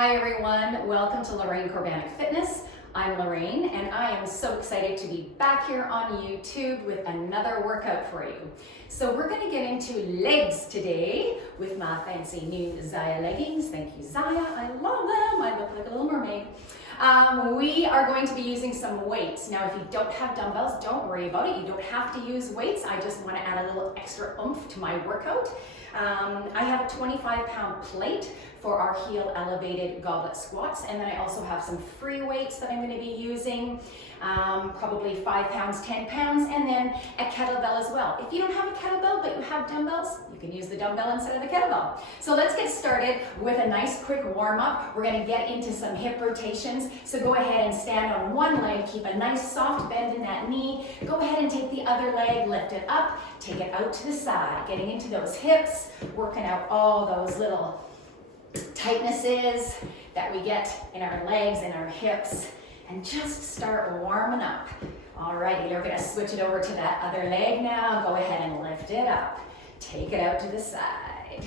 Hi everyone, welcome to Lorraine Korobanik Fitness. I'm Lorraine and I am so excited to be back here on YouTube with another workout for you. So we're going to get into legs today with my fancy new Zaya leggings. Thank you Zaya, I love them, I look like a little mermaid. We are going to be using some weights. Now if you don't have dumbbells, don't worry about it. You don't have to use weights. I just want to add a little extra oomph to my workout. I have a 25-pound plate for our heel elevated goblet squats, and then I also have some free weights that I'm going to be using, probably 5 pounds, 10 pounds, and then a kettlebell as well. If you don't have a kettlebell but you have dumbbells, you can use the dumbbell instead of the kettlebell. So let's get started with a nice quick warm-up. We're going to get into some hip rotations, so go ahead and stand on one leg, keep a nice soft bend in that knee, go ahead and take the other leg, lift it up, take it out to the side, getting into those hips, working out all those little tightnesses that we get in our legs and our hips, and just start warming up. Alrighty, you're gonna switch it over to that other leg now. Go ahead and lift it up. Take it out to the side.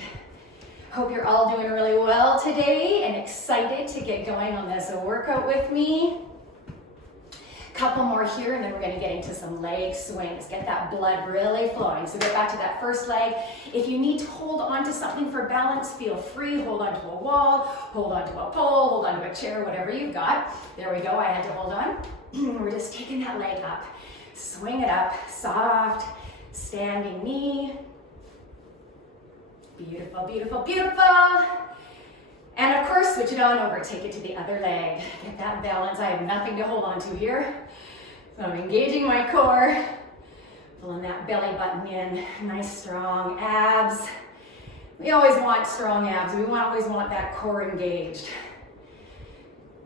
Hope you're all doing really well today and excited to get going on this workout with me. Couple more here and then we're going to get into some leg swings. Get that blood really flowing. So go back to that first leg. If you need to hold on to something for balance, feel free. Hold on to a wall, hold on to a pole, hold on to a chair, whatever you've got. There we go. I had to hold on. We're just taking that leg up. Swing it up. Soft, standing knee. Beautiful, beautiful, beautiful. And of course, switch it on over, take it to the other leg. Get that balance. I have nothing to hold on to here. So I'm engaging my core, pulling that belly button in, nice strong abs. We always want strong abs. We always want that core engaged.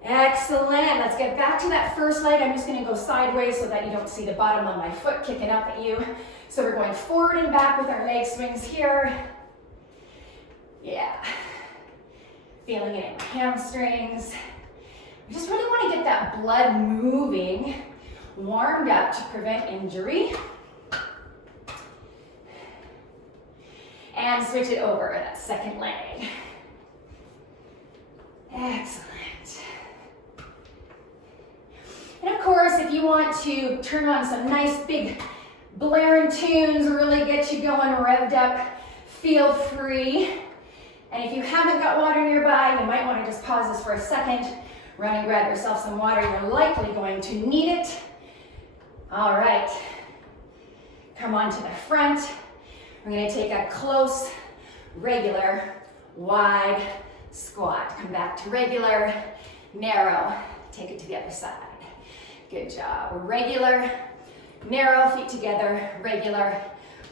Excellent. Let's get back to that first leg. I'm just going to go sideways so that you don't see the bottom of my foot kicking up at you. So we're going forward and back with our leg swings here. Yeah. Feeling it in my hamstrings. We just really want to get that blood moving, warmed up to prevent injury. And switch it over to that second leg. Excellent. And of course, if you want to turn on some nice big blaring tunes, really get you going revved up, feel free. And if you haven't got water nearby, you might want to just pause this for a second, run and grab yourself some water. You're likely going to need it. All right, come on to the front. We're going to take a close, regular, wide squat. Come back to regular, narrow, take it to the other side. Good job. Regular, narrow, feet together, regular,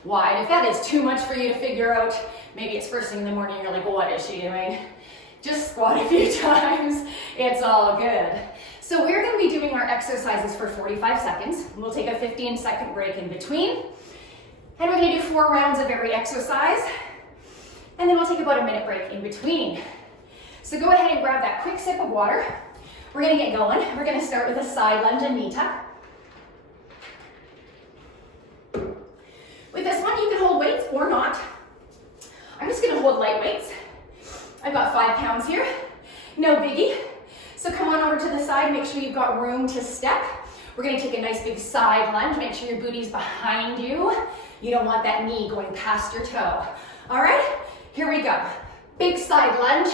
wide. If that is too much for you to figure out, maybe it's first thing in the morning, you're like, well, what is she doing? Just squat a few times, it's all good. So we're gonna be doing our exercises for 45 seconds. We'll take a 15-second break in between. And we're gonna do 4 rounds of every exercise. And then we'll take about a minute break in between. So go ahead and grab that quick sip of water. We're gonna get going. We're gonna start with a side lunge and knee tuck. With this one, you can hold weights or not. I'm just gonna hold light weights. I've got 5 pounds here, no biggie. So come on over to the side, make sure you've got room to step. We're gonna take a nice big side lunge, make sure your booty's behind you. You don't want that knee going past your toe. All right, here we go. Big side lunge,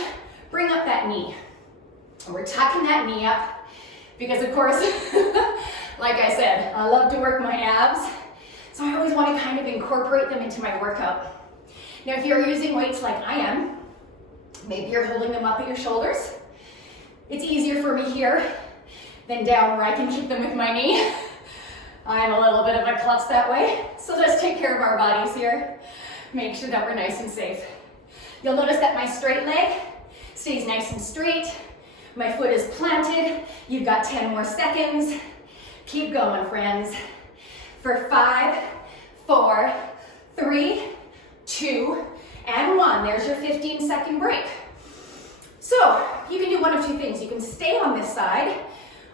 bring up that knee. And we're tucking that knee up because of course, like I said, I love to work my abs. So I always want to kind of incorporate them into my workout. Now, if you're using weights like I am, maybe you're holding them up at your shoulders. It's easier for me here than down where I can keep them with my knee. I'm a little bit of a klutz that way. So let's take care of our bodies here. Make sure that we're nice and safe. You'll notice that my straight leg stays nice and straight. My foot is planted. You've got 10 more seconds. Keep going, friends. For 5, 4, 3, 2, and 1. There's your 15-second break. So you can do one of two things. You can stay on this side,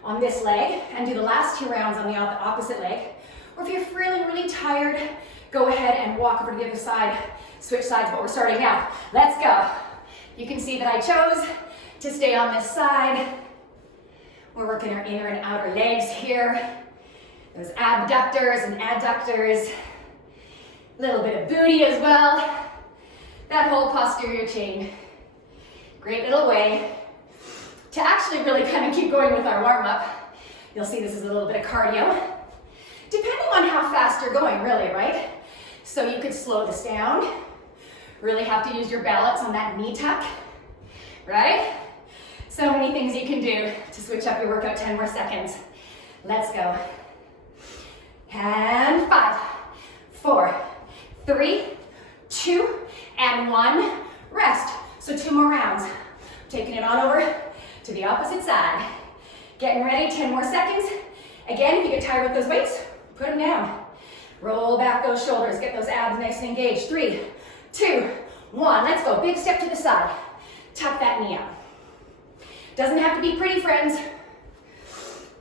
on this leg, and do the last 2 rounds on the opposite leg. Or if you're feeling really tired, go ahead and walk over to the other side, switch sides, but we're starting now. Let's go. You can see that I chose to stay on this side. We're working our inner and outer legs here. Those abductors and adductors. A little bit of booty as well. That whole posterior chain. Great little way to actually really kind of keep going with our warm-up. You'll see this is a little bit of cardio. Depending on how fast you're going, really, right? So you could slow this down. Really have to use your balance on that knee tuck, right? So many things you can do to switch up your workout. 10 more seconds. Let's go. And 5, 4, 3, 2, and 1. Rest. So 2 more rounds. Taking it on over to the opposite side. Getting ready, 10 more seconds. Again, if you get tired with those weights, put them down. Roll back those shoulders. Get those abs nice and engaged. 3, 2, 1. Let's go. Big step to the side. Tuck that knee up. Doesn't have to be pretty, friends.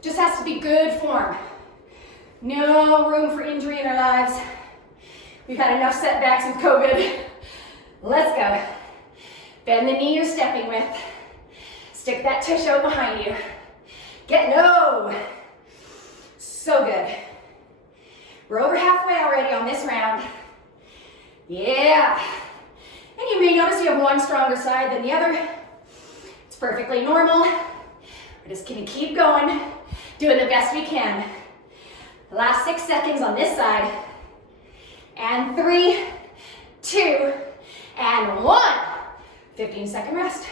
Just has to be good form. No room for injury in our lives. We've had enough setbacks with COVID. Let's go. Bend the knee you're stepping with. Stick that tush out behind you. Get low. So good. We're over halfway already on this round. Yeah. And you may notice you have one stronger side than the other. It's perfectly normal. We're just gonna keep going, doing the best we can. Last 6 seconds on this side. And 3, 2, and 1. 15-second rest.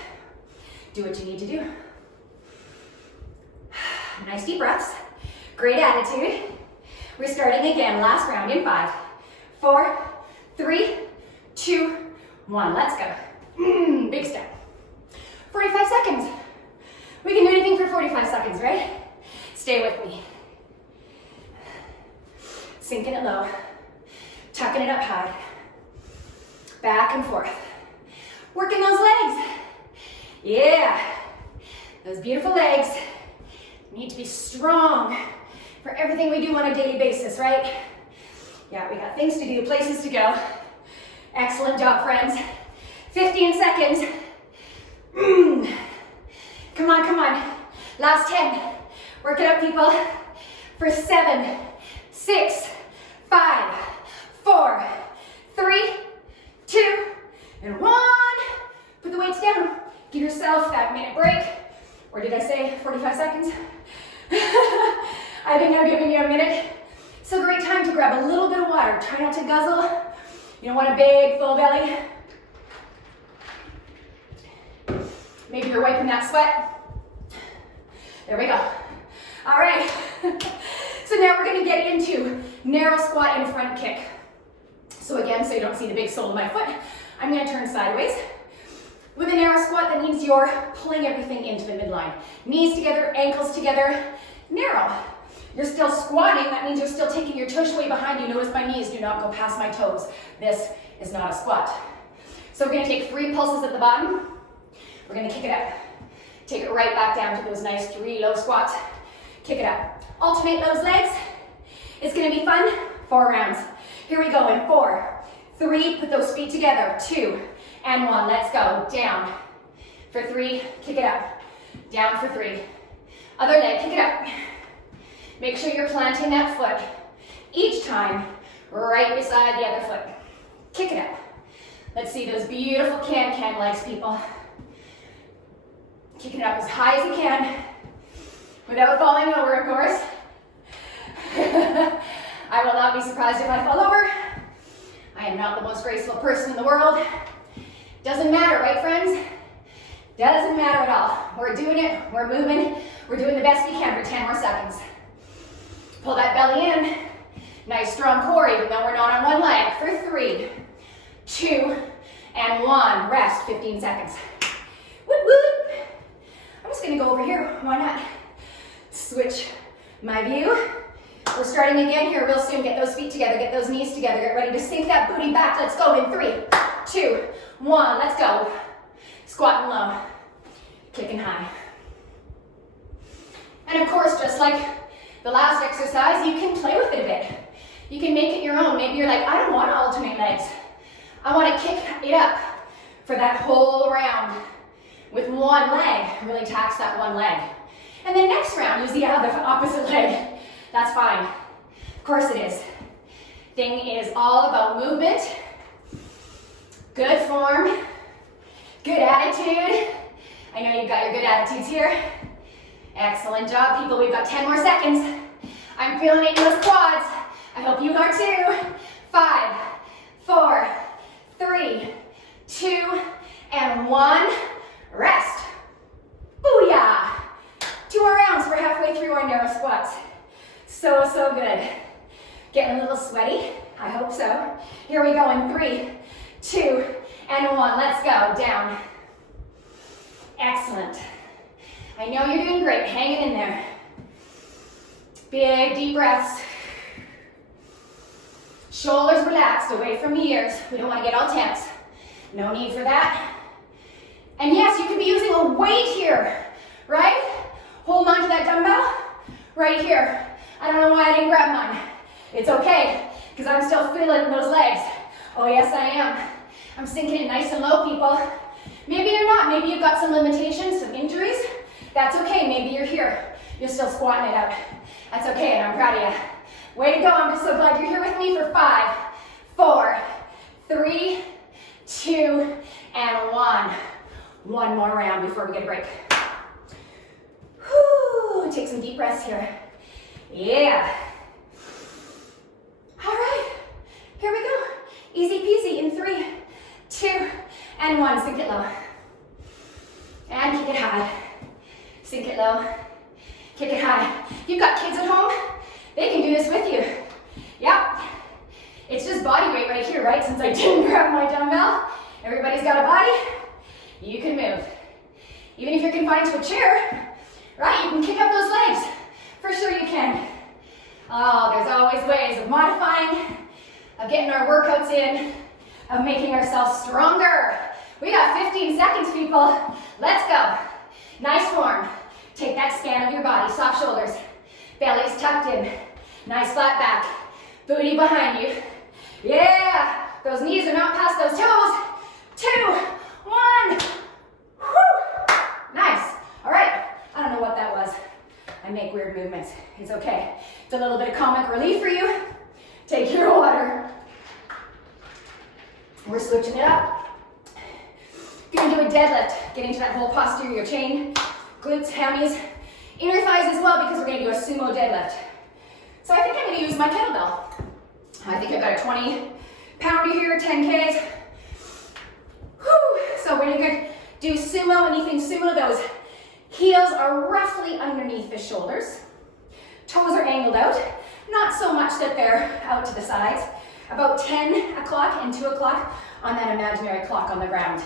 Do what you need to do. Nice deep breaths. Great attitude. We're starting again. Last round in 5, 4, 3, 2, 1. Let's go. Big step. 45 seconds. We can do anything for 45 seconds, right? Stay with me. Sinking it low. Tucking it up high. Back and forth. Working those legs. Yeah. Those beautiful legs need to be strong for everything we do on a daily basis, right? Yeah, we got things to do, places to go. Excellent job, friends. 15 seconds. Come on, come on. Last 10. Work it up, people. For 7, 6, 5, 4, 3, 2, and 1. Put the weights down. Give yourself that minute break. Or did I say 45 seconds? I think I'm giving you a minute. So great time to grab a little bit of water. Try not to guzzle. You don't want a big, full belly. Maybe you're wiping that sweat. There we go. All right. So now we're gonna get into narrow squat and front kick. So again, so you don't see the big sole of my foot, I'm gonna turn sideways. With a narrow squat, that means you're pulling everything into the midline. Knees together, ankles together, narrow. You're still squatting, that means you're still taking your tush weight behind you. Notice my knees do not go past my toes. This is not a squat. So we're gonna take 3 pulses at the bottom. We're gonna kick it up. Take it right back down to those nice 3 low squats. Kick it up. Alternate those legs. It's gonna be fun. 4 rounds. Here we go in 4, 3, put those feet together, 2, and 1. Let's go. Down for 3, kick it up. Down for 3. Other leg, kick it up. Make sure you're planting that foot each time right beside the other foot. Kick it up. Let's see those beautiful can-can legs, people. Kick it up as high as you can without falling over, of course. I will not be surprised if I fall over. I am not the most graceful person in the world. Doesn't matter, right, friends? Doesn't matter at all. We're doing it, we're moving, we're doing the best we can for 10 more seconds. Pull that belly in. Nice strong core, even though we're not on one leg. For 3, 2, and 1. Rest, 15 seconds. Whoop, whoop. I'm just gonna go over here, why not? Switch my view. We're starting again here real soon. Get those feet together, get those knees together, get ready to sink that booty back. Let's go in 3, 2, 1, let's go. Squatting low, kicking high. And of course, just like the last exercise, you can play with it a bit. You can make it your own. Maybe you're like, I don't want to alternate legs. I want to kick it up for that whole round with one leg. Really tax that one leg. And then next round, use the other opposite leg. That's fine. Of course it is. Thing is all about movement, good form, good attitude. I know you've got your good attitudes here. Excellent job, people. We've got 10 more seconds. I'm feeling it in those quads. I hope you are too. 5, 4, 3, 2, and 1. Rest. Booyah! 2 more rounds. We're halfway through our narrow squats. So, so good. Getting a little sweaty? I hope so. Here we go in 3, 2, and 1. Let's go. Down. Excellent. I know you're doing great. Hanging in there. Big, deep breaths. Shoulders relaxed, away from the ears. We don't want to get all tense. No need for that. And yes, you could be using a weight here, right? Hold on to that dumbbell right here. I don't know why I didn't grab mine. It's okay, because I'm still feeling those legs. Oh yes, I am. I'm sinking it nice and low, people. Maybe you're not. Maybe you've got some limitations, some injuries. That's okay. Maybe you're here. You're still squatting it out. That's okay, and I'm proud of you. Way to go. I'm just so glad you're here with me for 5, 4, 3, 2, and 1. One more round before we get a break. Whew, take some deep breaths here. Yeah. All right, here we go. Easy peasy in 3, 2, and 1. Sink it low. And kick it high. Sink it low. Kick it high. You've got kids at home, they can do this with you. Yep. It's just body weight right here, right? Since I didn't grab my dumbbell, everybody's got a body. You can move. Even if you're confined to a chair, right? You can kick up those legs. For sure you can. Oh, there's always ways of modifying, of getting our workouts in, of making ourselves stronger. We got 15 seconds, people. Let's go. Nice form. Take that scan of your body. Soft shoulders. Belly's tucked in. Nice flat back. Booty behind you. Yeah. Those knees are not past those toes. 2, 1. Whew. Nice. All right. I don't know what that was. I make weird movements. It's okay. It's a little bit of comic relief for you. Take your water. We're switching it up. You're gonna do a deadlift. Get into that whole posterior chain. Glutes, hammies, inner thighs as well, because we're gonna do a sumo deadlift. So I think I'm gonna use my kettlebell. I think I've got a 20 pounder here, 10 Ks. Whew. So we're gonna do sumo. Anything sumo, those heels are roughly underneath the shoulders. Toes are angled out. Not so much that they're out to the sides. About 10 o'clock and 2 o'clock on that imaginary clock on the ground.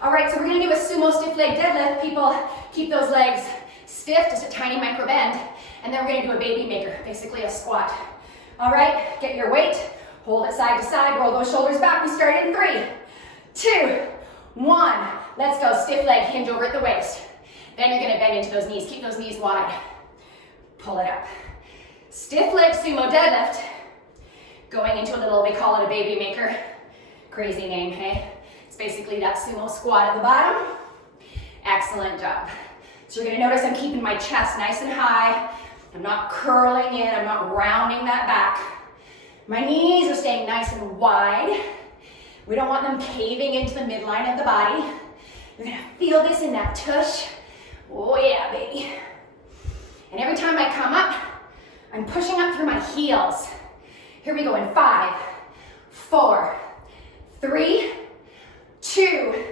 All right, so we're gonna do a sumo stiff leg deadlift. People, keep those legs stiff, just a tiny micro bend. And then we're gonna do a baby maker, basically a squat. All right, get your weight, hold it side to side, roll those shoulders back. We start in 3, 2, 1. Let's go, stiff leg, hinge over at the waist. Then you're gonna bend into those knees. Keep those knees wide. Pull it up. Stiff leg sumo deadlift. Going into a little, we call it a baby maker. Crazy name, hey? It's basically that sumo squat at the bottom. Excellent job. So you're gonna notice I'm keeping my chest nice and high. I'm not curling in, I'm not rounding that back. My knees are staying nice and wide. We don't want them caving into the midline of the body. You're gonna feel this in that tush. Oh yeah, baby. And every time I come up, I'm pushing up through my heels. Here we go in 5, 4, 3, 2,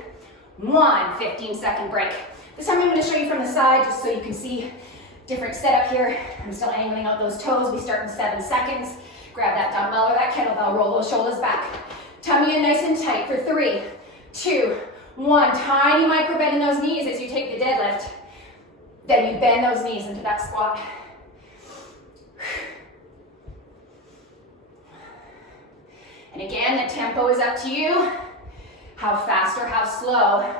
1. 15-second break. This time I'm going to show you from the side just so you can see different setup here. I'm still angling out those toes. We start in 7 seconds. Grab that dumbbell or that kettlebell. Roll those shoulders back. Tummy in nice and tight for 3, 2, 1. Tiny micro bend in those knees as you take the deadlift. Then you bend those knees into that squat. And again, the tempo is up to you. How fast or how slow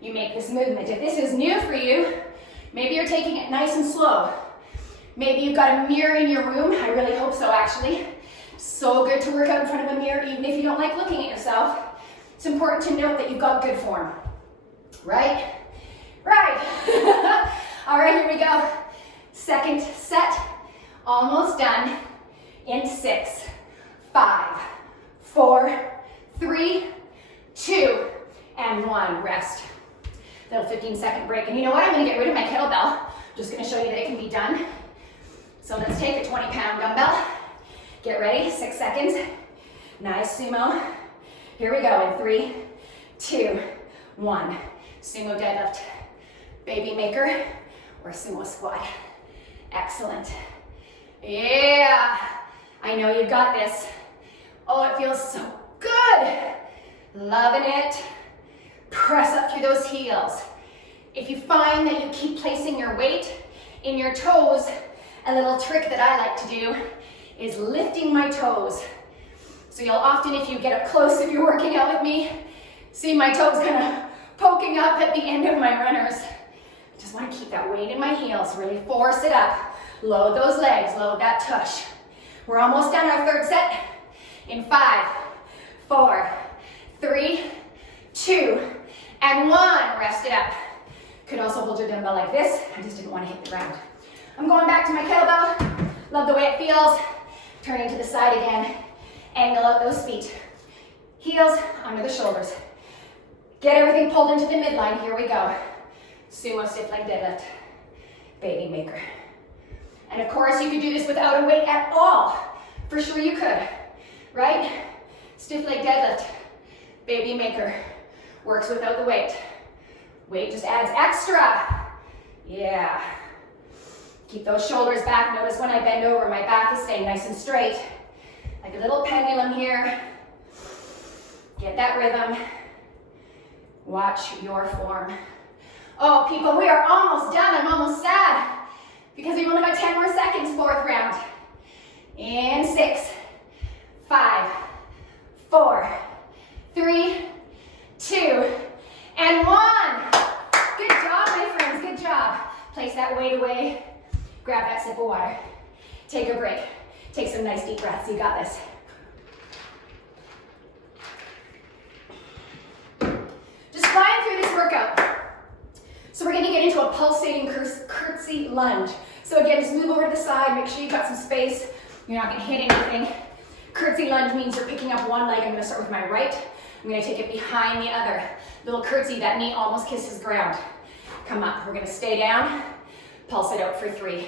you make this movement. If this is new for you, maybe you're taking it nice and slow. Maybe you've got a mirror in your room. I really hope so, actually. So good to work out in front of a mirror, even if you don't like looking at yourself. It's important to note that you've got good form, right? Right. All right, here we go. Second set, almost done. In 6, 5, 4, 3, 2, and 1. Rest. Little 15-second break. And you know what? I'm going to get rid of my kettlebell. Just going to show you that it can be done. So let's take a 20-pound dumbbell. Get ready. 6 seconds. Nice sumo. Here we go in 3, 2, 1. Sumo deadlift, baby maker, or sumo squat. Excellent. Yeah. I know you've got this. Oh, it feels so good. Loving it. Press up through those heels. If you find that you keep placing your weight in your toes, a little trick that I like to do is lifting my toes. So you'll often, if you get up close, if you're working out with me, see my toes kind of poking up at the end of my runners. I just want to keep that weight in my heels, really force it up. Load those legs, load that tush. We're almost done our third set. In 5, 4, 3, 2, and 1. Rest it up. Could also hold your dumbbell like this. I just didn't want to hit the ground. I'm going back to my kettlebell. Love the way it feels. Turning to the side again. Angle out those feet. Heels under the shoulders. Get everything pulled into the midline. Here we go. Sumo stiff leg deadlift. Baby maker. And of course, you could do this without a weight at all. For sure you could, right? Stiff leg deadlift. Baby maker. Works without the weight. Weight just adds extra. Yeah. Keep those shoulders back. Notice when I bend over, my back is staying nice and straight. Like a little pendulum here. Get that rhythm. Watch your form. Oh, people, we are almost done. I'm almost sad because we've only got 10 more seconds, fourth round. In 6, 5, 4, 3, 2, and 1. Good job, my friends, good job. Place that weight away. Grab that sip of water. Take a break. Take some nice deep breaths. You got this. Just flying through this workout. So we're gonna get into a pulsating curtsy lunge. So again, just move over to the side, make sure you've got some space. You're not gonna hit anything. Curtsy lunge means you're picking up one leg. I'm gonna start with my right. I'm gonna take it behind the other. Little curtsy, that knee almost kisses ground. Come up, we're gonna stay down, pulse it out for 3.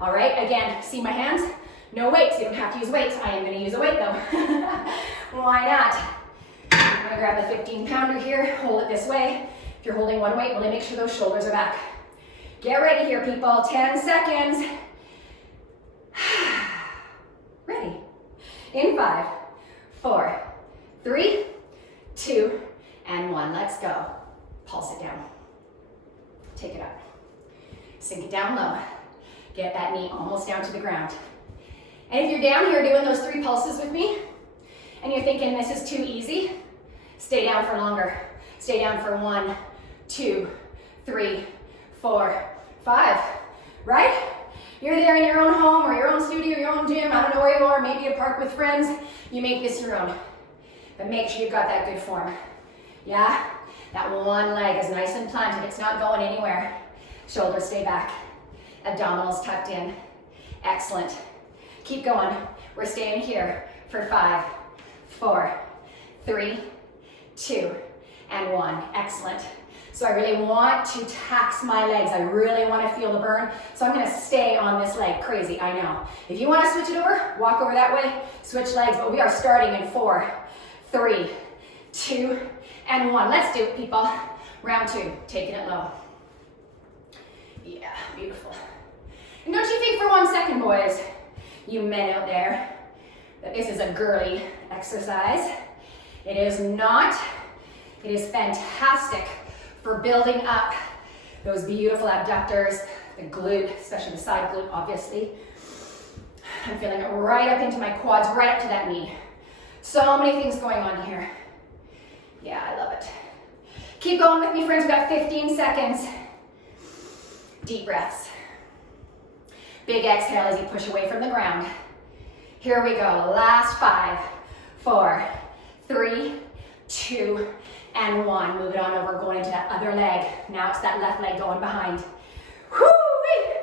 All right, again, see my hands? No weights, you don't have to use weights. I am gonna use a weight though. Why not? I'm gonna grab the 15-pounder here, hold it this way. If you're holding one weight, really make sure those shoulders are back. Get ready here, people, 10 seconds. Ready. In 5, 4, 3, 2, and 1. Let's go. Pulse it down. Take it up. Sink it down low. Get that knee almost down to the ground. And if you're down here doing those 3 pulses with me, and you're thinking this is too easy, stay down for longer. Stay down for 1, 2, 3, 4, 5. Right? You're there in your own home or your own studio, your own gym. I don't know where you are, maybe a park with friends. You make this your own. But make sure you've got that good form. Yeah? That one leg is nice and planted. It's not going anywhere. Shoulders stay back. Abdominals tucked in. Excellent. Keep going. We're staying here for 5, 4, 3, 2, and 1. Excellent. So I really want to tax my legs. I really want to feel the burn. So I'm going to stay on this leg. Crazy, I know. If you want to switch it over, walk over that way, switch legs. But we are starting in 4, 3, 2, and 1. Let's do it, people. Round 2, taking it low. Yeah, beautiful. And don't you think for 1 second, boys, you men out there, that this is a girly exercise. It is not. It is fantastic for building up those beautiful abductors, the glute, especially the side glute, obviously. I'm feeling it right up into my quads, right up to that knee. So many things going on here. Yeah, I love it. Keep going with me, friends. We've got 15 seconds. Deep breaths. Big exhale as you push away from the ground. Here we go. Last 5, 4, 3, 2, and 1. Move it on over, going into that other leg. Now it's that left leg going behind. Whoo-wee.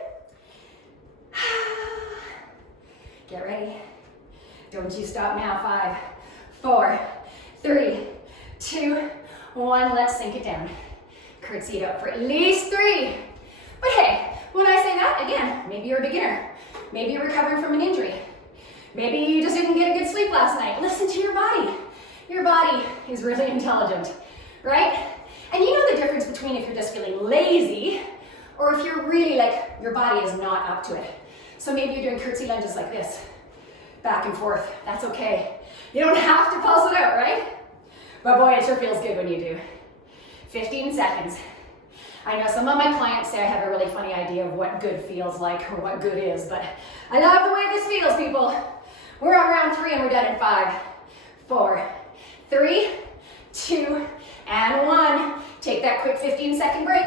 Get ready. Don't you stop now. 5, 4, 3, 2, 1. Let's sink it down. Curtsy it up for at least 3. But hey, when I say that, again, maybe you're a beginner. Maybe you're recovering from an injury. Maybe you just didn't get a good sleep last night. Listen to your body. Your body is really intelligent, right? And you know the difference between if you're just feeling lazy or if you're really like, your body is not up to it. So maybe you're doing curtsy lunges like this, back and forth. That's okay. You don't have to pulse it out, right? But boy, it sure feels good when you do. 15 seconds. I know some of my clients say I have a really funny idea of what good feels like or what good is, but I love the way this feels, people. We're on round 3 and we're done in 5, 4, 3, 2, and 1. Take that quick 15-second break.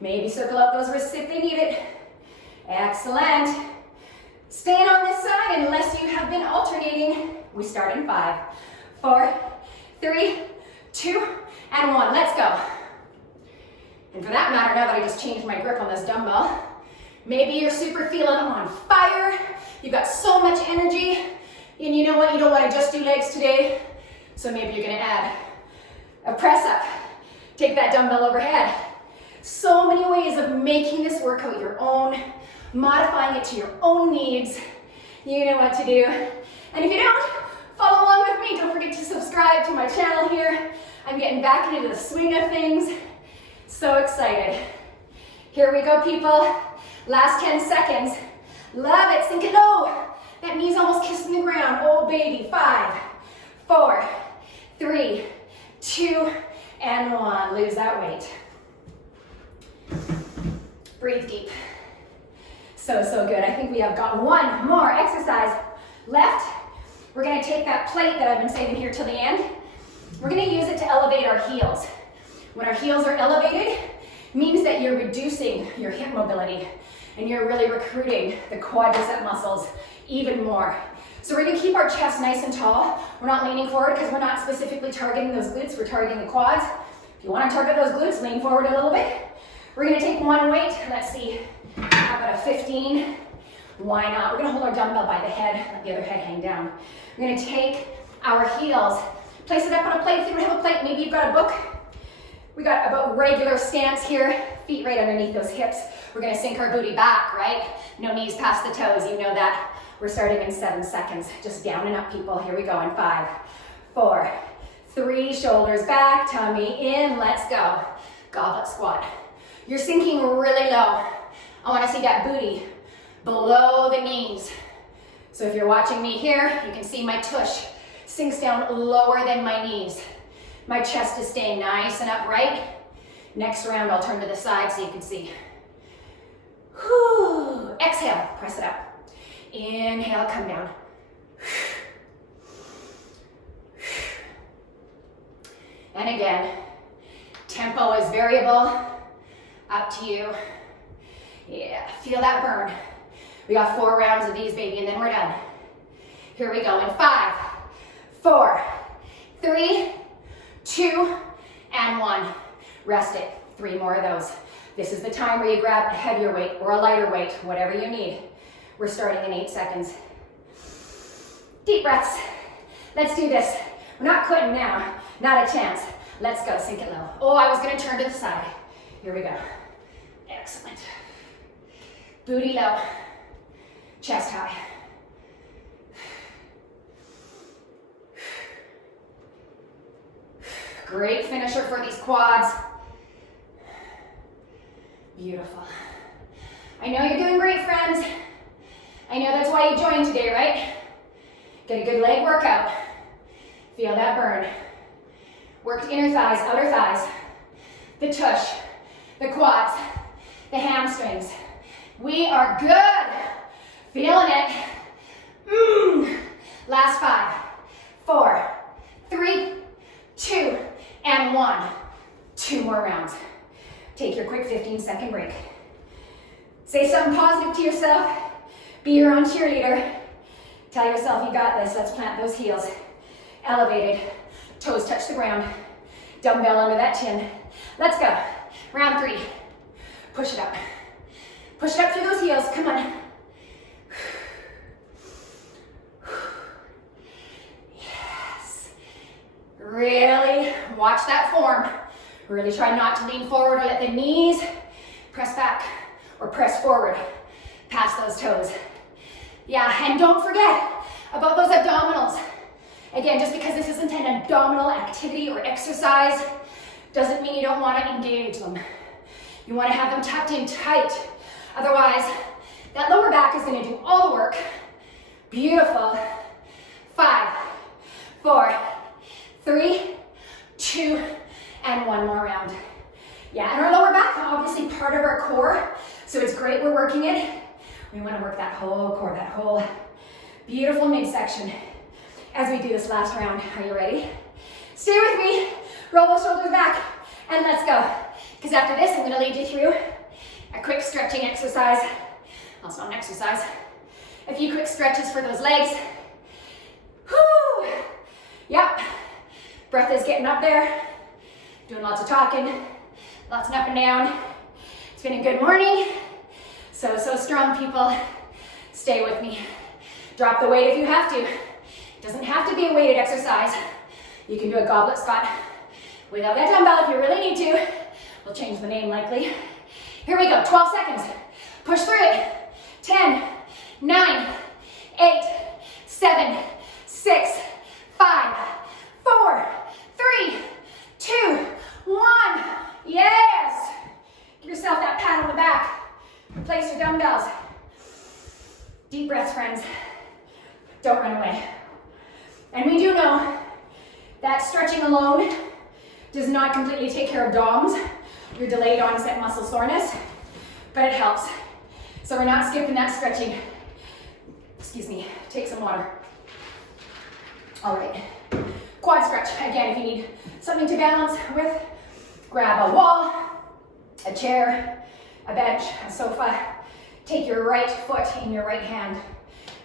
Maybe circle out those wrists if they need it. Excellent. Staying on this side unless you have been alternating. We start in 5, 4, 3, 2, and 1. Let's go. And for that matter, now that I just changed my grip on this dumbbell, maybe you're super feeling on fire. You've got so much energy. And you know what? You don't want to just do legs today. So maybe you're going to add a press up. Take that dumbbell overhead. So many ways of making this workout your own, modifying it to your own needs. You know what to do. And if you don't, follow along with me. Don't forget to subscribe to my channel here. I'm getting back into the swing of things. So excited. Here we go, people. Last 10 seconds. Love it. Sink it low. That knee's almost kissing the ground. Oh, baby. 5, 4, 3, 2, and 1. Lose that weight. Breathe deep. So, so good. I think we have got one more exercise left. We're going to take that plate that I've been saving here till the end. We're going to use it to elevate our heels. When our heels are elevated, means that you're reducing your hip mobility and you're really recruiting the quadricep muscles even more. So we're gonna keep our chest nice and tall. We're not leaning forward because we're not specifically targeting those glutes, we're targeting the quads. If you wanna target those glutes, lean forward a little bit. We're gonna take one weight, let's see, how about a 15? Why not? We're gonna hold our dumbbell by the head, let the other head hang down. We're gonna take our heels, place it up on a plate. If you don't have a plate, maybe you've got a book. We got about regular stance here, feet right underneath those hips. We're gonna sink our booty back, right? No knees past the toes, you know that. We're starting in 7 seconds. Just down and up, people. Here we go in 5, 4, 3, shoulders back, tummy in, let's go. Goblet squat. You're sinking really low. I wanna see that booty below the knees. So if you're watching me here, you can see my tush sinks down lower than my knees. My chest is staying nice and upright. Next round, I'll turn to the side so you can see. Whew. Exhale, press it up. Inhale, come down. And again, tempo is variable, up to you. Yeah, feel that burn. We got 4 rounds of these, baby, and then we're done. Here we go in 5, 4, 3, 2, and 1. Rest it. 3 more of those. This is the time where you grab a heavier weight or a lighter weight, whatever you need. We're starting in 8 seconds. Deep breaths. Let's do this. We're not quitting now. Not a chance. Let's go. Sink it low. Oh, I was going to turn to the side. Here we go. Excellent. Booty low. Chest high. Great finisher for these quads. Beautiful. I know you're doing great, friends. I know that's why you joined today, right? Get a good leg workout. Feel that burn. Worked inner thighs, outer thighs, the tush, the quads, the hamstrings. We are good. Feeling it. Last 5, 4, 3, 2, and 1. 2 more rounds. Take your quick 15-second break. Say something positive to yourself. Be your own cheerleader. Tell yourself you got this. Let's plant those heels. Elevated. Toes touch the ground. Dumbbell under that chin. Let's go. Round 3. Push it up. Push it up through those heels. Come on. Yes. Really watch that form. Really try not to lean forward or let the knees press back or press forward past those toes. Yeah, and don't forget about those abdominals. Again, just because this isn't an abdominal activity or exercise doesn't mean you don't want to engage them. You want to have them tucked in tight. Otherwise, that lower back is going to do all the work. Beautiful. 5, 4, 3, 2, and 1 more round. Yeah, and our lower back, obviously part of our core, so it's great we're working it. We want to work that whole core, that whole beautiful midsection as we do this last round. Are you ready? Stay with me, roll those shoulders back, and let's go. Because after this, I'm going to lead you through a quick stretching exercise. Well, it's not an exercise. A few quick stretches for those legs. Whoo! Yep. Breath is getting up there. Doing lots of talking, lots of up and down. It's been a good morning. So strong, people. Stay with me. Drop the weight if you have to. It doesn't have to be a weighted exercise. You can do a goblet squat without that dumbbell if you really need to. We'll change the name likely. Here we go, 12 seconds. Push through it. 10, 9, 8, 7, 6, 5, 4, 3, 2, 1. Yes! Give yourself that pat on the back. Replace your dumbbells. Deep breaths, friends. Don't run away. And we do know that stretching alone does not completely take care of DOMS, your delayed onset muscle soreness, but it helps. So we're not skipping that stretching. Excuse me, take some water. All right, quad stretch. Again, if you need something to balance with, grab a wall, a chair, a bench, a sofa. Take your right foot in your right hand.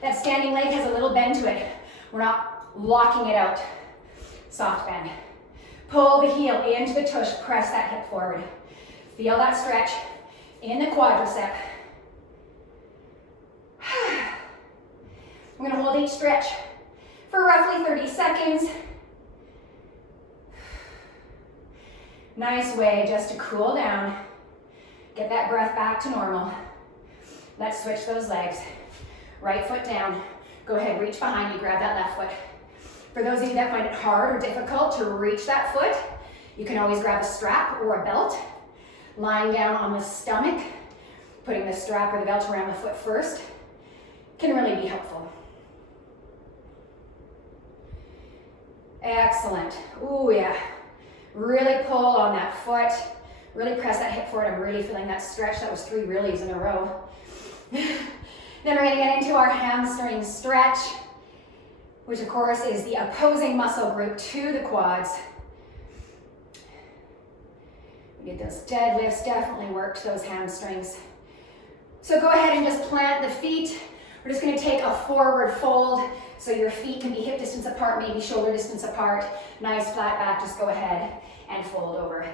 That standing leg has a little bend to it. We're not locking it out. Soft bend. Pull the heel into the tush, press that hip forward. Feel that stretch in the quadricep. I'm gonna hold each stretch for roughly 30 seconds. Nice way just to cool down. Get that breath back to normal. Let's switch those legs. Right foot down. Go ahead, reach behind you, grab that left foot. For those of you that find it hard or difficult to reach that foot, you can always grab a strap or a belt. Lying down on the stomach, putting the strap or the belt around the foot first can really be helpful. Excellent. Ooh, yeah. Really pull on that foot. Really press that hip forward. I'm really feeling that stretch. That was 3 reallys in a row. Then we're going to get into our hamstring stretch, which of course is the opposing muscle group to the quads. We did those deadlifts, definitely worked those hamstrings. So go ahead and just plant the feet. We're just going to take a forward fold so your feet can be hip distance apart, maybe shoulder distance apart. Nice flat back, just go ahead and fold over.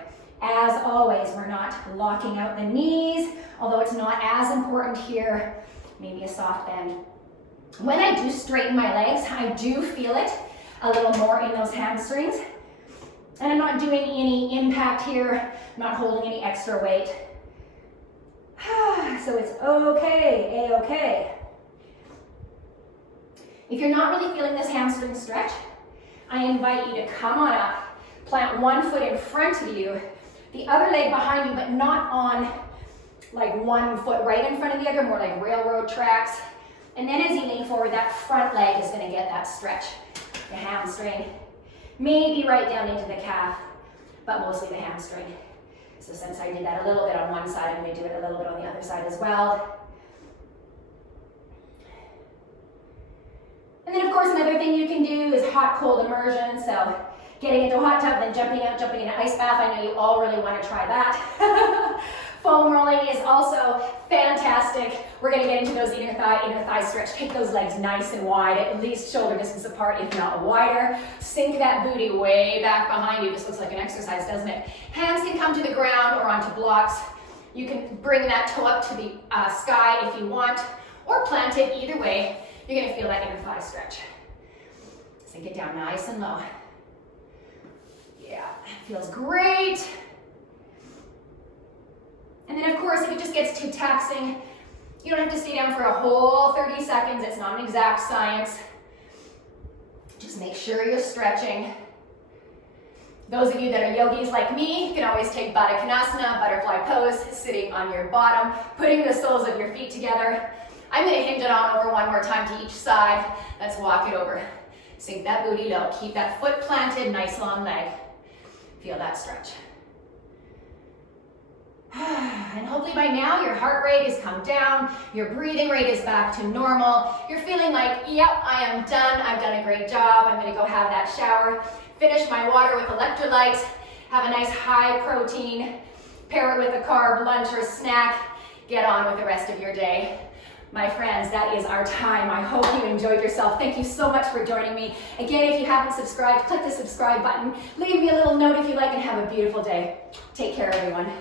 As always, we're not locking out the knees, although it's not as important here. Maybe a soft bend. When I do straighten my legs, I do feel it a little more in those hamstrings. And I'm not doing any impact here, I'm not holding any extra weight. So it's okay, A-okay. If you're not really feeling this hamstring stretch, I invite you to come on up, plant one foot in front of you, the other leg behind you, but not on like one foot right in front of the other, more like railroad tracks. And then as you lean forward, that front leg is going to get that stretch, the hamstring. Maybe right down into the calf, but mostly the hamstring. So since I did that a little bit on one side, I'm going to do it a little bit on the other side as well. And then of course another thing you can do is hot-cold immersion. So getting into a hot tub, then jumping out, jumping in an ice bath. I know you all really want to try that. Foam rolling is also fantastic. We're gonna get into those inner thigh stretch. Take those legs nice and wide, at least shoulder distance apart, if not wider. Sink that booty way back behind you. This looks like an exercise, doesn't it? Hands can come to the ground or onto blocks. You can bring that toe up to the sky if you want, or plant it. Either way, you're gonna feel that inner thigh stretch. Sink it down nice and low. Yeah, feels great. And then of course, if it just gets too taxing, you don't have to stay down for a whole 30 seconds. It's not an exact science. Just make sure you're stretching. Those of you that are yogis like me, you can always take Baddha Konasana, butterfly pose, sitting on your bottom, putting the soles of your feet together. I'm gonna hinge it on over one more time to each side. Let's walk it over. Sink that booty low. Keep that foot planted, nice long leg. Feel that stretch. And hopefully by now your heart rate has come down, your breathing rate is back to normal. You're feeling like, yep, I am done. I've done a great job. I'm gonna go have that shower, finish my water with electrolytes, have a nice high protein, pair it with a carb, lunch or snack, get on with the rest of your day. My friends, that is our time. I hope you enjoyed yourself. Thank you so much for joining me. Again, if you haven't subscribed, click the subscribe button. Leave me a little note if you like, and have a beautiful day. Take care, everyone.